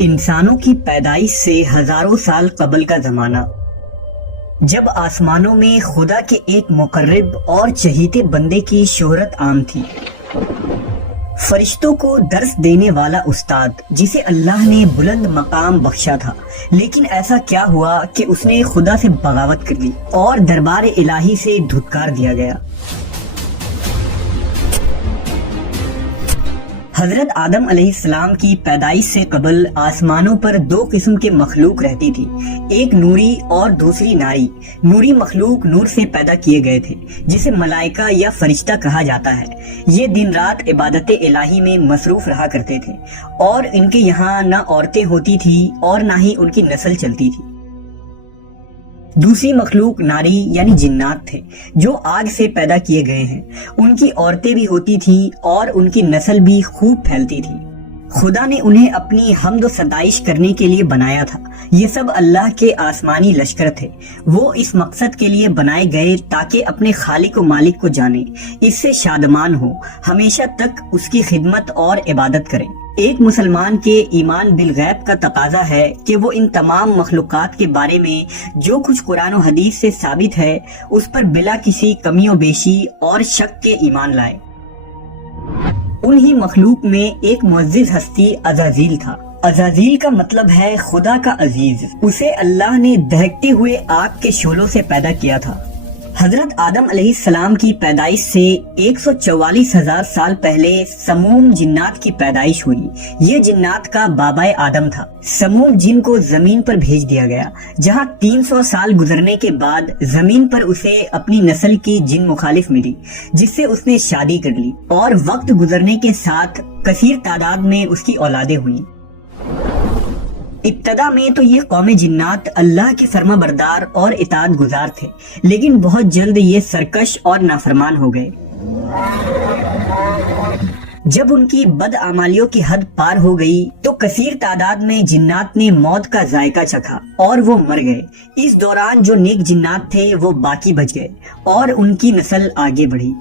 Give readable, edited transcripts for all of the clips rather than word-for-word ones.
انسانوں کی پیدائش سے ہزاروں سال قبل کا زمانہ، جب آسمانوں میں خدا کے ایک مقرب اور چہیتے بندے کی شہرت عام تھی، فرشتوں کو درس دینے والا استاد جسے اللہ نے بلند مقام بخشا تھا، لیکن ایسا کیا ہوا کہ اس نے خدا سے بغاوت کر لی اور دربار الہی سے دھتکار دیا گیا۔ حضرت آدم علیہ السلام کی پیدائش سے قبل آسمانوں پر دو قسم کے مخلوق رہتی تھی، ایک نوری اور دوسری ناری۔ نوری مخلوق نور سے پیدا کیے گئے تھے، جسے ملائکہ یا فرشتہ کہا جاتا ہے۔ یہ دن رات عبادت الہی میں مصروف رہا کرتے تھے، اور ان کے یہاں نہ عورتیں ہوتی تھی اور نہ ہی ان کی نسل چلتی تھی۔ دوسری مخلوق ناری یعنی جنات تھے، جو آگ سے پیدا کیے گئے ہیں۔ ان کی عورتیں بھی ہوتی تھیں اور ان کی نسل بھی خوب پھیلتی تھی۔ خدا نے انہیں اپنی حمد و ستائش کرنے کے لیے بنایا تھا۔ یہ سب اللہ کے آسمانی لشکر تھے۔ وہ اس مقصد کے لیے بنائے گئے تاکہ اپنے خالق و مالک کو جانیں، اس سے شادمان ہو، ہمیشہ تک اس کی خدمت اور عبادت کریں۔ ایک مسلمان کے ایمان بالغیب کا تقاضا ہے کہ وہ ان تمام مخلوقات کے بارے میں جو کچھ قرآن و حدیث سے ثابت ہے اس پر بلا کسی کمی و بیشی اور شک کے ایمان لائے۔ انہی مخلوق میں ایک معزز ہستی عزازیل تھا۔ عزازیل کا مطلب ہے خدا کا عزیز۔ اسے اللہ نے دہکتے ہوئے آگ کے شعلوں سے پیدا کیا تھا۔ حضرت آدم علیہ السلام کی پیدائش سے 144,000 سال پہلے سموم جنات کی پیدائش ہوئی۔ یہ جنات کا بابائے آدم تھا۔ سموم جن کو زمین پر بھیج دیا گیا، جہاں 300 سال گزرنے کے بعد زمین پر اسے اپنی نسل کی جن مخالف ملی، جس سے اس نے شادی کر لی، اور وقت گزرنے کے ساتھ کثیر تعداد میں اس کی اولادیں ہوئیں۔ ابتدا میں تو یہ قوم جنات اللہ کے فرما بردار اور اطاعت گزار تھے، لیکن بہت جلد یہ سرکش اور نافرمان ہو گئے۔ جب ان کی بدعمالیوں کی حد پار ہو گئی تو کثیر تعداد میں جنات نے موت کا ذائقہ چکھا اور وہ مر گئے۔ اس دوران جو نیک جنات تھے وہ باقی بچ گئے اور ان کی نسل آگے بڑھی۔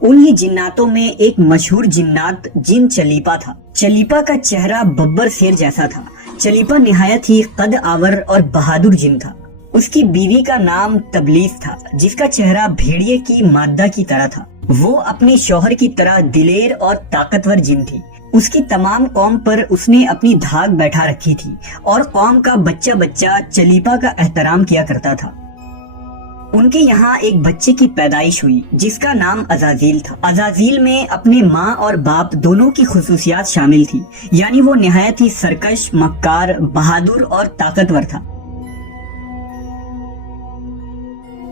انہی جناتوں میں ایک مشہور جنات جن چلیپا تھا۔ چلیپا کا چہرہ ببر شیر جیسا تھا۔ چلیپا نہایت ہی قد آور اور بہادر جن تھا۔ اس کی بیوی کا نام تبلیس تھا، جس کا چہرہ بھیڑیے کی مادہ کی طرح تھا۔ وہ اپنے شوہر کی طرح دلیر اور طاقتور جن تھی۔ اس کی تمام قوم پر اس نے اپنی دھاک بیٹھا رکھی تھی، اور قوم کا بچہ بچہ چلیپا کا احترام کیا کرتا تھا۔ ان کے یہاں ایک بچے کی پیدائش ہوئی جس کا نام عزازیل تھا۔ عزازیل میں اپنے ماں اور باپ دونوں کی خصوصیات شامل تھی، یعنی وہ نہایت ہی سرکش، مکار، بہادر اور طاقتور تھا۔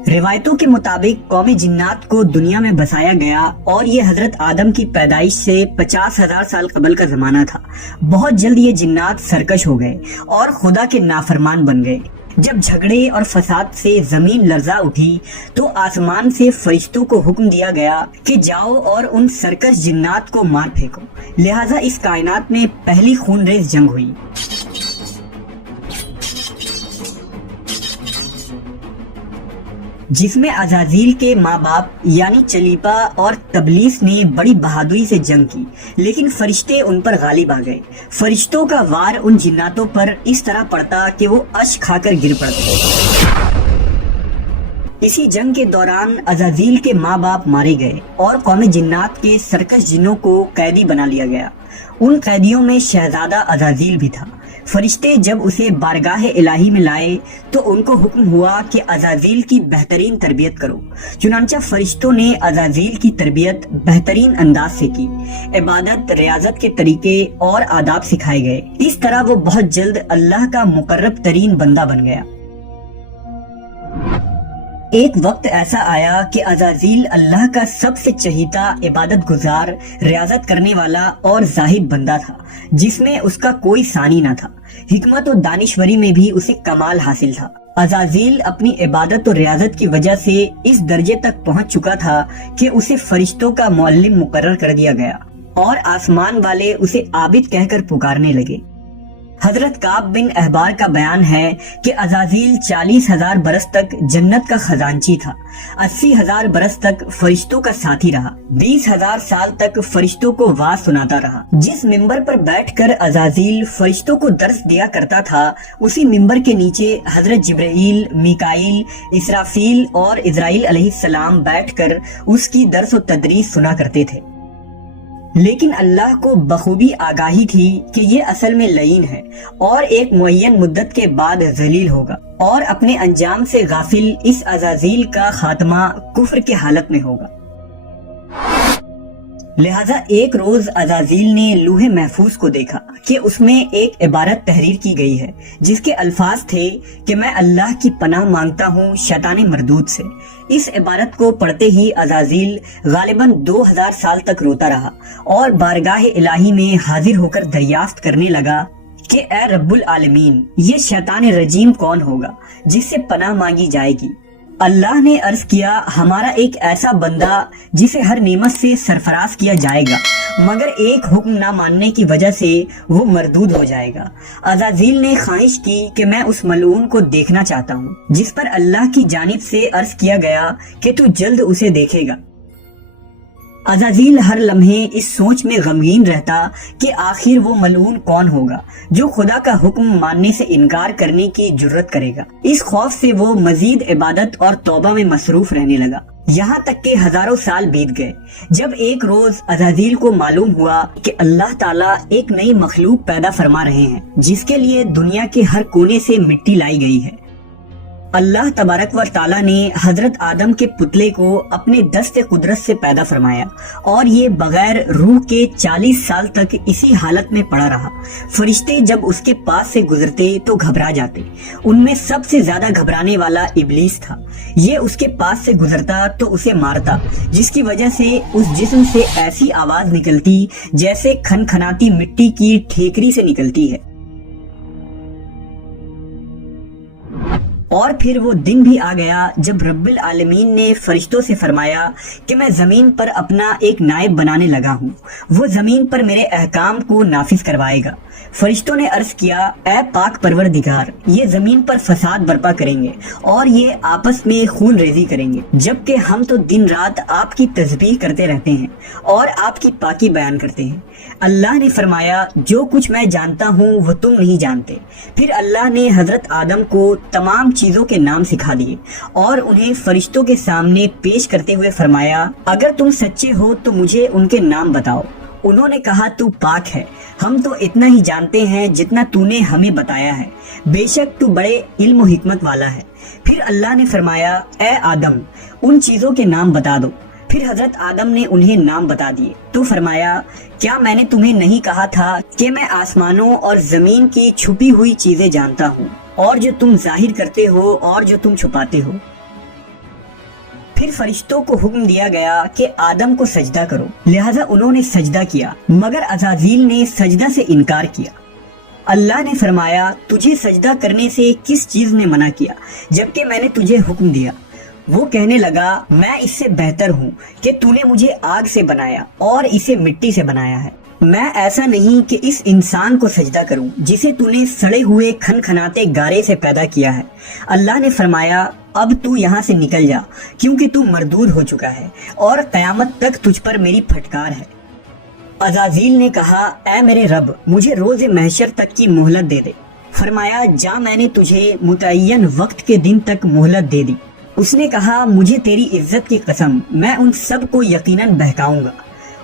روایتوں کے مطابق قوم جنات کو دنیا میں بسایا گیا، اور یہ حضرت آدم کی پیدائش سے 50,000 سال قبل کا زمانہ تھا۔ بہت جلد یہ جنات سرکش ہو گئے اور خدا کے نافرمان بن گئے۔ جب جھگڑے اور فساد سے زمین لرزا اٹھی تو آسمان سے فرشتوں کو حکم دیا گیا کہ جاؤ اور ان سرکش جنات کو مار پھینکو۔ لہٰذا اس کائنات میں پہلی خون ریز جنگ ہوئی، جس میں عزازیل کے ماں باپ یعنی چلیپا اور تبلیس نے بڑی بہادری سے جنگ کی، لیکن فرشتے ان پر غالب آ گئے۔ فرشتوں کا وار ان جناتوں پر اس طرح پڑتا کہ وہ اشک کھا کر گر پڑتے۔ اسی جنگ کے دوران عزازیل کے ماں باپ مارے گئے اور قوم جنات کے سرکش جنوں کو قیدی بنا لیا گیا۔ ان قیدیوں میں شہزادہ عزازیل بھی تھا۔ فرشتے جب اسے بارگاہ الہی میں لائے تو ان کو حکم ہوا کہ عزازیل کی بہترین تربیت کرو۔ چنانچہ فرشتوں نے عزازیل کی تربیت بہترین انداز سے کی۔ عبادت، ریاضت کے طریقے اور آداب سکھائے گئے۔ اس طرح وہ بہت جلد اللہ کا مقرب ترین بندہ بن گیا۔ ایک وقت ایسا آیا کہ عزازیل اللہ کا سب سے چہیتا، عبادت گزار، ریاضت کرنے والا اور زاہد بندہ تھا، جس میں اس کا کوئی ثانی نہ تھا۔ حکمت و دانشوری میں بھی اسے کمال حاصل تھا۔ عزازیل اپنی عبادت و ریاضت کی وجہ سے اس درجے تک پہنچ چکا تھا کہ اسے فرشتوں کا معلم مقرر کر دیا گیا، اور آسمان والے اسے عابد کہہ کر پکارنے لگے۔ حضرت کعب بن احبار کا بیان ہے کہ عزازیل 40,000 برس تک جنت کا خزانچی تھا، 80,000 برس تک فرشتوں کا ساتھی رہا، 20,000 سال تک فرشتوں کو واز سناتا رہا۔ جس ممبر پر بیٹھ کر عزازیل فرشتوں کو درس دیا کرتا تھا، اسی ممبر کے نیچے حضرت جبرائیل، میکائیل، اسرافیل اور اسرائیل علیہ السلام بیٹھ کر اس کی درس و تدریس سنا کرتے تھے۔ لیکن اللہ کو بخوبی آگاہی تھی کہ یہ اصل میں لعین ہے اور ایک معین مدت کے بعد ذلیل ہوگا، اور اپنے انجام سے غافل اس عزازیل کا خاتمہ کفر کے حالت میں ہوگا۔ لہٰذا ایک روز عزازیل نے لوح محفوظ کو دیکھا کہ اس میں ایک عبارت تحریر کی گئی ہے جس کے الفاظ تھے کہ میں اللہ کی پناہ مانگتا ہوں شیطان مردود سے۔ اس عبارت کو پڑھتے ہی عزازیل غالباً 2000 سال تک روتا رہا اور بارگاہ الہی میں حاضر ہو کر دریافت کرنے لگا کہ اے رب العالمین، یہ شیطان رجیم کون ہوگا جس سے پناہ مانگی جائے گی؟ اللہ نے عرض کیا، ہمارا ایک ایسا بندہ جسے ہر نعمت سے سرفراز کیا جائے گا مگر ایک حکم نہ ماننے کی وجہ سے وہ مردود ہو جائے گا۔ عزازیل نے خواہش کی کہ میں اس ملعون کو دیکھنا چاہتا ہوں، جس پر اللہ کی جانب سے عرض کیا گیا کہ تو جلد اسے دیکھے گا۔ عزازیل ہر لمحے اس سوچ میں غمگین رہتا کہ آخر وہ ملعون کون ہوگا جو خدا کا حکم ماننے سے انکار کرنے کی جرت کرے گا۔ اس خوف سے وہ مزید عبادت اور توبہ میں مصروف رہنے لگا، یہاں تک کہ ہزاروں سال بیت گئے، جب ایک روز عزازیل کو معلوم ہوا کہ اللہ تعالیٰ ایک نئی مخلوق پیدا فرما رہے ہیں جس کے لیے دنیا کے ہر کونے سے مٹی لائی گئی ہے۔ اللہ تبارک و تعالیٰ نے حضرت آدم کے پتلے کو اپنے دست قدرت سے پیدا فرمایا اور یہ بغیر روح کے 40 سال تک اسی حالت میں پڑا رہا۔ فرشتے جب اس کے پاس سے گزرتے تو گھبرا جاتے، ان میں سب سے زیادہ گھبرانے والا ابلیس تھا۔ یہ اس کے پاس سے گزرتا تو اسے مارتا، جس کی وجہ سے اس جسم سے ایسی آواز نکلتی جیسے کھنکھناتی مٹی کی ٹھیکری سے نکلتی ہے۔ اور پھر وہ دن بھی آ گیا جب رب العالمین نے فرشتوں سے فرمایا کہ میں زمین پر اپنا ایک نائب بنانے لگا ہوں، وہ زمین پر میرے احکام کو نافذ کروائے گا۔ فرشتوں نے عرض کیا، اے پاک پروردگار، یہ زمین پر فساد برپا کریں گے اور یہ آپس میں خون ریزی کریں گے، جبکہ ہم تو دن رات آپ کی تسبیح کرتے رہتے ہیں اور آپ کی پاکی بیان کرتے ہیں۔ اللہ نے فرمایا، جو کچھ میں جانتا ہوں وہ تم نہیں جانتے۔ پھر اللہ نے حضرت آدم کو تمام چیزوں کے نام سکھا دیے اور انہیں فرشتوں کے سامنے پیش کرتے ہوئے فرمایا، اگر تم سچے ہو تو مجھے ان کے نام بتاؤ۔ انہوں نے کہا، تو پاک ہے، ہم تو اتنا ہی جانتے ہیں جتنا تو نے ہمیں بتایا ہے، بے شک تو بڑے علم و حکمت والا ہے۔ پھر اللہ نے فرمایا، اے آدم، ان چیزوں کے نام بتا دو۔ پھر حضرت آدم نے انہیں نام بتا دیے تو فرمایا، کیا میں نے تمہیں نہیں کہا تھا کہ میں آسمانوں اور زمین کی چھپی ہوئی چیزیں جانتا ہوں، اور جو تم ظاہر کرتے ہو اور جو تم چھپاتے ہو؟ پھر فرشتوں کو حکم دیا گیا کہ آدم کو سجدہ کرو، لہٰذا انہوں نے سجدہ کیا، مگر عزازیل نے سجدہ سے انکار کیا۔ اللہ نے فرمایا، تجھے سجدہ کرنے سے کس چیز نے منع کیا جبکہ میں نے تجھے حکم دیا؟ وہ کہنے لگا، میں اس سے بہتر ہوں کہ تو نے مجھے آگ سے بنایا اور اسے مٹی سے بنایا ہے۔ میں ایسا نہیں کہ اس انسان کو سجدہ کروں جسے تو نے سڑے ہوئے کھنکھناتے گارے سے پیدا کیا ہے۔ اللہ نے فرمایا، اب تو یہاں سے نکل جا، کیونکہ تو مردود ہو چکا ہے اور قیامت تک تجھ پر میری پھٹکار ہے۔ عزازیل نے کہا، اے میرے رب، مجھے روز محشر تک کی مہلت دے دے۔ فرمایا، جا، میں نے تجھے متعین وقت کے دن تک مہلت دے دی۔ اس نے کہا، مجھے تیری عزت کی قسم، میں ان سب کو یقیناً بہکاؤں گا،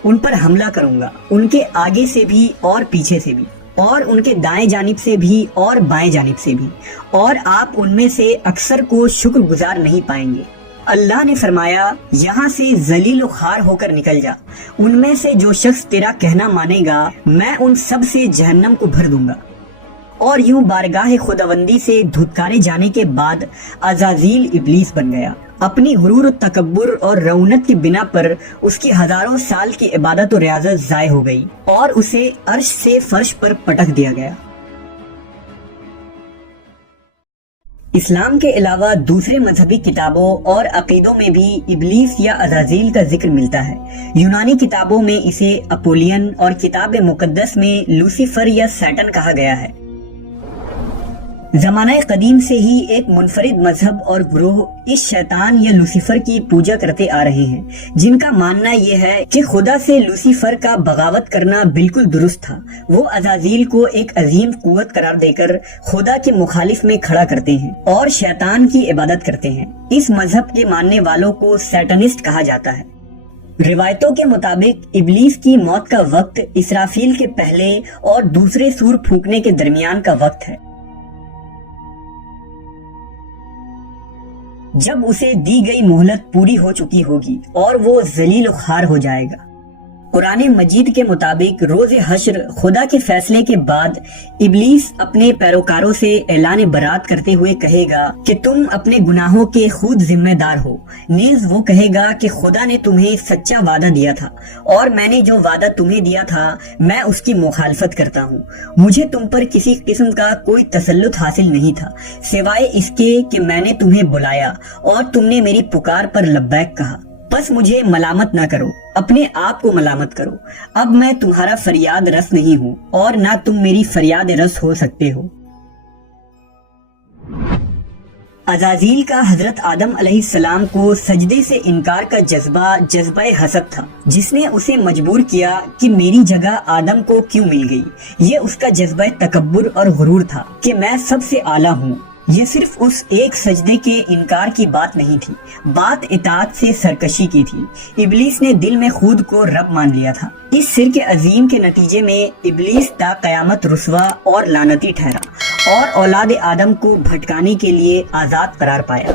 ان پر حملہ کروں گا، ان کے آگے سے بھی اور پیچھے سے بھی، اور ان کے دائیں جانب سے بھی اور بائیں جانب سے بھی، اور آپ ان میں سے اکثر کو شکر گزار نہیں پائیں گے۔ اللہ نے فرمایا، یہاں سے ذلیل و خوار ہو کر نکل جا، ان میں سے جو شخص تیرا کہنا مانے گا میں ان سب سے جہنم کو بھر دوں گا۔ اور یوں بارگاہ خداوندی سے دھتکارے جانے کے بعد عزازیل ابلیس بن گیا۔ اپنی غرور و تکبر اور رعونت کی بنا پر اس کی ہزاروں سال کی عبادت و ریاضت ضائع ہو گئی اور اسے عرش سے فرش پر پٹک دیا گیا۔ اسلام کے علاوہ دوسرے مذہبی کتابوں اور عقیدوں میں بھی ابلیس یا عزازیل کا ذکر ملتا ہے۔ یونانی کتابوں میں اسے اپولین اور کتاب مقدس میں لوسیفر یا سیٹن کہا گیا ہے۔ زمانہ قدیم سے ہی ایک منفرد مذہب اور گروہ اس شیطان یا لوسیفر کی پوجا کرتے آ رہے ہیں، جن کا ماننا یہ ہے کہ خدا سے لوسیفر کا بغاوت کرنا بالکل درست تھا۔ وہ عزازیل کو ایک عظیم قوت قرار دے کر خدا کے مخالف میں کھڑا کرتے ہیں اور شیطان کی عبادت کرتے ہیں۔ اس مذہب کے ماننے والوں کو سیٹنسٹ کہا جاتا ہے۔ روایتوں کے مطابق ابلیس کی موت کا وقت اسرافیل کے پہلے اور دوسرے سور پھونکنے کے درمیان کا وقت ہے، جب اسے دی گئی مہلت پوری ہو چکی ہوگی اور وہ ذلیل و خوار ہو جائے گا۔ قرآن مجید کے مطابق روز حشر خدا کے فیصلے کے بعد ابلیس اپنے پیروکاروں سے اعلان برات کرتے ہوئے کہے گا کہ تم اپنے گناہوں کے خود ذمہ دار ہو۔ نیز وہ کہے گا کہ خدا نے تمہیں سچا وعدہ دیا تھا اور میں نے جو وعدہ تمہیں دیا تھا میں اس کی مخالفت کرتا ہوں۔ مجھے تم پر کسی قسم کا کوئی تسلط حاصل نہیں تھا سوائے اس کے کہ میں نے تمہیں بلایا اور تم نے میری پکار پر لبیک کہا۔ بس مجھے ملامت نہ کرو، اپنے آپ کو ملامت کرو۔ اب میں تمہارا فریاد رس نہیں ہوں اور نہ تم میری فریاد رس ہو سکتے ہو۔ عزازیل کا حضرت آدم علیہ السلام کو سجدے سے انکار کا جذبہ حسد تھا، جس نے اسے مجبور کیا کہ میری جگہ آدم کو کیوں مل گئی۔ یہ اس کا جذبہ تکبر اور غرور تھا کہ میں سب سے اعلیٰ ہوں۔ یہ صرف اس ایک سجدے کے انکار کی بات نہیں تھی، بات اطاعت سے سرکشی کی تھی۔ ابلیس نے دل میں خود کو رب مان لیا تھا۔ اس شرک عظیم کے نتیجے میں ابلیس تا قیامت رسوا اور لعنتی ٹھہرا اور اولاد آدم کو بھٹکانے کے لیے آزاد قرار پایا۔